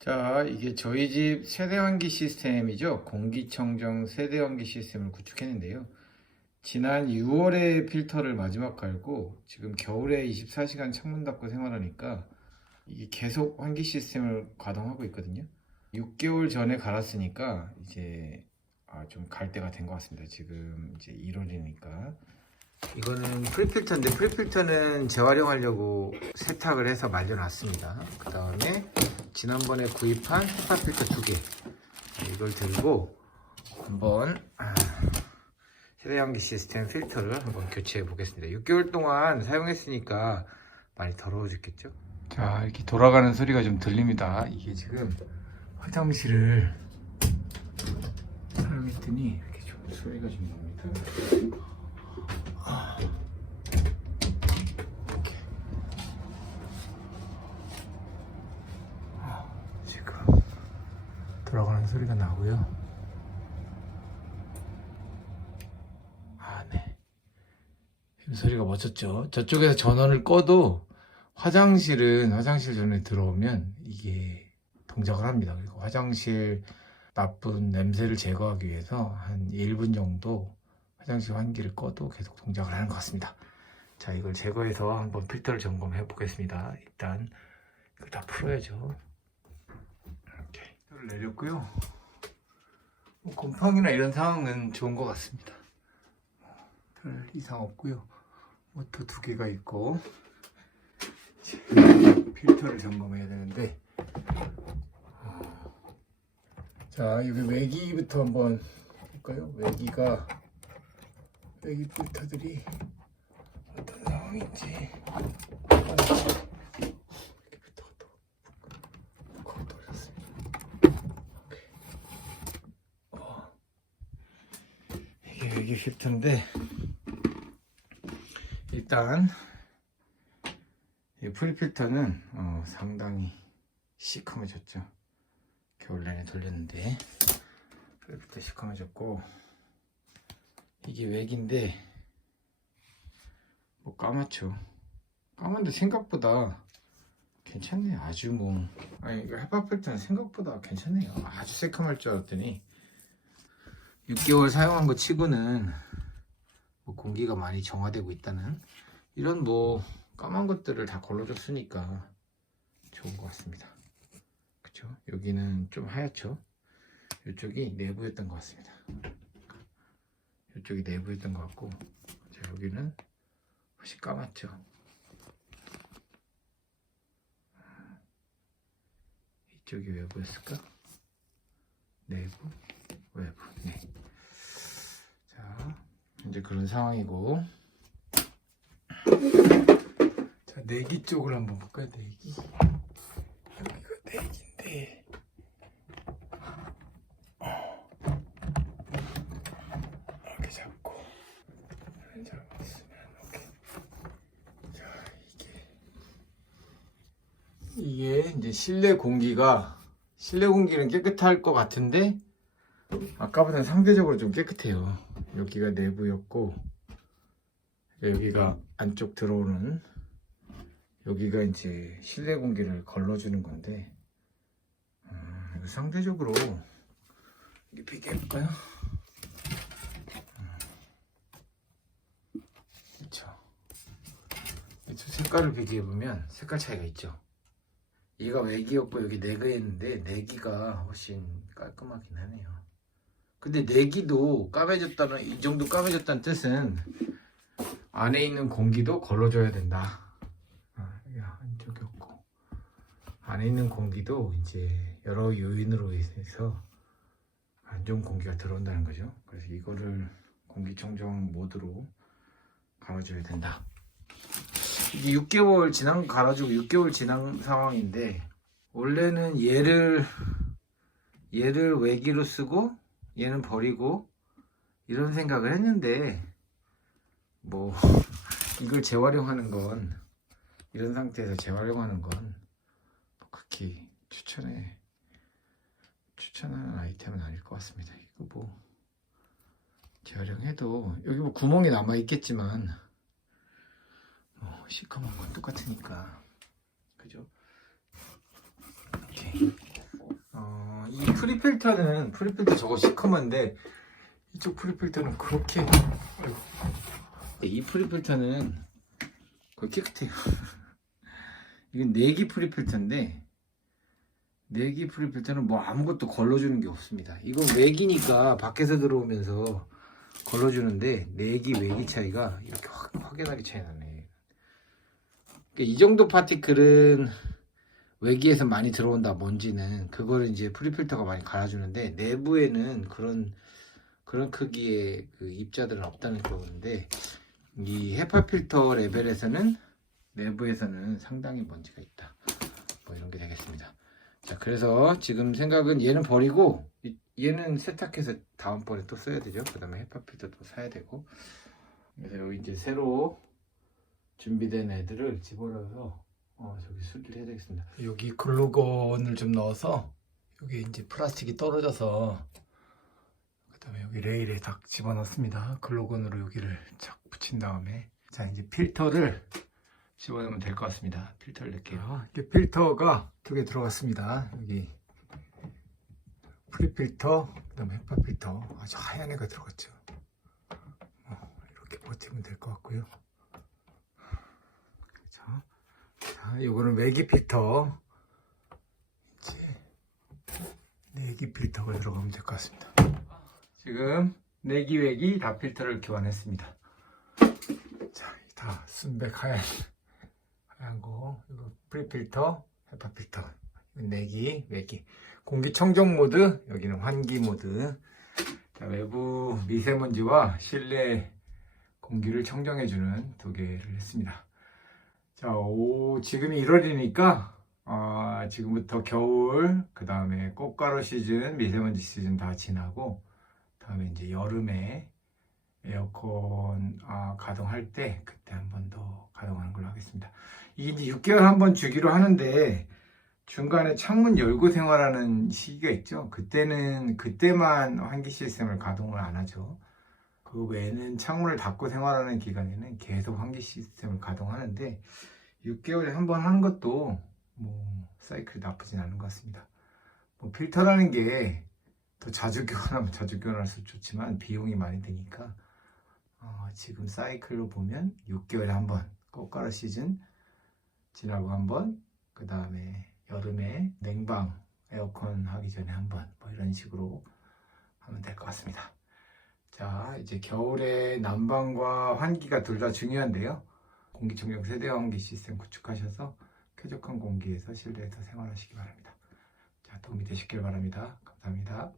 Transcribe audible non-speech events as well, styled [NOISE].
자, 이게 저희 집 세대환기 시스템이죠. 공기청정 세대환기 시스템을 구축했는데요. 지난 6월에 필터를 마지막 갈고 지금 겨울에 24시간 창문 닫고 생활하니까 이게 계속 환기 시스템을 가동하고 있거든요. 6개월 전에 갈았으니까 이제 아, 좀 갈 때가 된 것 같습니다. 지금 이제 1월이니까. 이거는 프리필터인데 프리필터는 재활용하려고 세탁을 해서 말려놨습니다. 그 다음에 지난번에 구입한 헤파 필터 두 개. 이걸 들고 한번 아, 세대환기 시스템 필터를 한번 교체해 보겠습니다. 6개월 동안 사용했으니까 많이 더러워졌겠죠? 자, 이렇게 돌아가는 소리가 좀 들립니다. 이게 지금 화장실을 사용했더니 이렇게 좀 소리가 좀 납니다. 이렇게. 아, 지금 돌아가는 소리가 나고요. 아, 네. 소리가 멎었죠. 저쪽에서 전원을 꺼도 화장실은 화장실 전에 들어오면 이게 동작을 합니다. 그리고 화장실 나쁜 냄새를 제거하기 위해서 한 1분 정도 화장실 환기를 꺼도 계속 동작을 하는 것 같습니다. 자, 이걸 제거해서 한번 필터를 점검해 보겠습니다. 일단 이걸 다 풀어야죠. 필터를 내렸고요. 뭐 곰팡이나 이런 상황은 좋은 것 같습니다. 별 이상 없고요. 모터 두 개가 있고 필터를 점검해야 되는데 어, 자 여기 외기부터 한번 볼까요? 외기가 외기 필터들이 어떤 상황인지 이렇게부터 또 콕 돌렸습니다. 오케이. 어. 외기 필터인데 일단 이 프리필터는 어, 상당히 시커매졌죠. 겨울 내내 돌렸는데 프리필터 시커매졌고 이게 외기인데 뭐 까맣죠. 까만데 생각보다 괜찮네요. 아주 뭐 아니 이거 헤파 필터는 생각보다 괜찮네요. 아주 새카말 줄 알았더니 6개월 사용한 거 치고는 뭐 공기가 많이 정화되고 있다는 이런 뭐 까만 것들을 다 걸러줬으니까 좋은 것 같습니다. 그쵸? 여기는 좀 하얗죠? 이쪽이 내부였던 것 같습니다. 이쪽이 내부였던 것 같고 자, 여기는 훨씬 까맣죠? 이쪽이 외부였을까? 내부, 외부, 네. 자, 이제 그런 상황이고. 자 내기 쪽을 한번 볼까요? 내기. 여기가 내기인데. 자 이게. 이게 이제 실내 공기가 실내 공기는 깨끗할 것 같은데 아까보다는 상대적으로 좀 깨끗해요 여기가 내부였고 여기가 안쪽 들어오는 여기가 이제 실내 공기를 걸러주는 건데 음, 상대적으로 이게 비교해볼까요? 두 색깔을 비교해보면 색깔 차이가 있죠. 얘가 외기였고 여기 내기였는데 내기가 훨씬 깔끔하긴 하네요. 근데 내기도 까매졌다는 이 정도 까매졌다는 뜻은 안에 있는 공기도 걸러줘야 된다. 아, 여기 한쪽이었고 안에 있는 공기도 이제 여러 요인으로 인해서 안 좋은 공기가 들어온다는 거죠. 그래서 이거를 공기청정 모드로 갈아줘야 된다. 이게 6개월 지난 갈아주고 6개월 지난 상황인데 원래는 얘를 얘를 외기로 쓰고 얘는 버리고 이런 생각을 했는데 뭐 [LAUGHS] 이걸 재활용하는 건 이런 상태에서 재활용하는 건 그렇게 추천해 추천하는 아이템은 아닐 것 같습니다. 이거 뭐 재활용해도 여기 뭐 구멍이 남아 있겠지만 뭐 시커먼 건 똑같으니까 그죠? 이렇게 프리필터는 프리필터 저거 시커먼데 이쪽 프리필터는 그렇게 아이고. 이 프리필터는 거의 깨끗해요. [LAUGHS] 이건 내기 프리필터인데 내기 프리필터는 뭐 아무것도 걸러주는 게 없습니다. 이건 외기니까 밖에서 들어오면서 걸러주는데 내기 외기 차이가 이렇게 확, 확연하게 차이 나네. 그러니까 이 정도 파티클은 외기에서 많이 들어온다 먼지는 그거를 이제 프리필터가 많이 갈아주는데 내부에는 그런 그런 크기의 그 입자들은 없다는 거인데 이 헤파 필터 레벨에서는 내부에서는 상당히 먼지가 있다. 뭐 이런 게 되겠습니다. 자, 그래서 지금 생각은 얘는 버리고 이- 얘는 세탁해서 다음번에 또 써야 되죠. 그 다음에 헤파 필터도 사야 되고. 그래서 여기 이제 새로 준비된 애들을 집어넣어서 어, 저기 수리를 해야 되겠습니다. 여기 글루건을 좀 넣어서 여기 이제 플라스틱이 떨어져서 그다음에 여기 레일에 딱 집어넣습니다. 글루건으로 여기를 착 붙인 다음에 자 이제 필터를 집어넣으면 될 것 같습니다. 필터를 낼게요. 이게 필터가 두 개 들어갔습니다. 여기 프리 필터, 그다음에 헤파 필터 아주 하얀 애가 들어갔죠. 어, 이렇게 버티면 될 것 같고요. 자, 자, 요거는 외기 필터. 이제 내기 필터가 들어가면 될 것 같습니다. 지금 내기 외기 다 필터를 교환했습니다. 자, 다 순백 하얀 하얀 거. 이거 프리필터, 헤파 필터. 내기, 외기. 공기 청정 모드, 여기는 환기 모드. 자, 외부 미세먼지와 실내 공기를 청정해주는 두 개를 했습니다. 자, 오, 지금이 1월이니까, 아, 지금부터 겨울, 그 다음에 꽃가루 시즌, 미세먼지 시즌 다 지나고, 다음에 이제 여름에 에어컨 아, 가동할 때 그때 한 번 더 가동하는 걸로 하겠습니다. 이게 이제 6개월 한 번 주기로 하는데 중간에 창문 열고 생활하는 시기가 있죠. 그때는 그때만 환기 시스템을 가동을 안 하죠. 그 외에는 창문을 닫고 생활하는 기간에는 계속 환기 시스템을 가동하는데 6개월에 한 번 하는 것도 뭐 사이클이 나쁘진 않은 것 같습니다. 뭐 필터라는 게 더 자주 교환하면 자주 교환할 수 좋지만 비용이 많이 드니까 어, 지금 사이클로 보면 6개월에 한 번 꽃가루 시즌 지나고 한 번, 그 다음에 여름에 냉방 에어컨 하기 전에 한 번, 뭐 이런 식으로 하면 될 것 같습니다. 자, 이제 겨울에 난방과 환기가 둘 다 중요한데요. 공기청정 세대 환기 시스템 구축하셔서 쾌적한 공기에서 실내에서 생활하시기 바랍니다. 자, 도움이 되셨길 바랍니다. 감사합니다.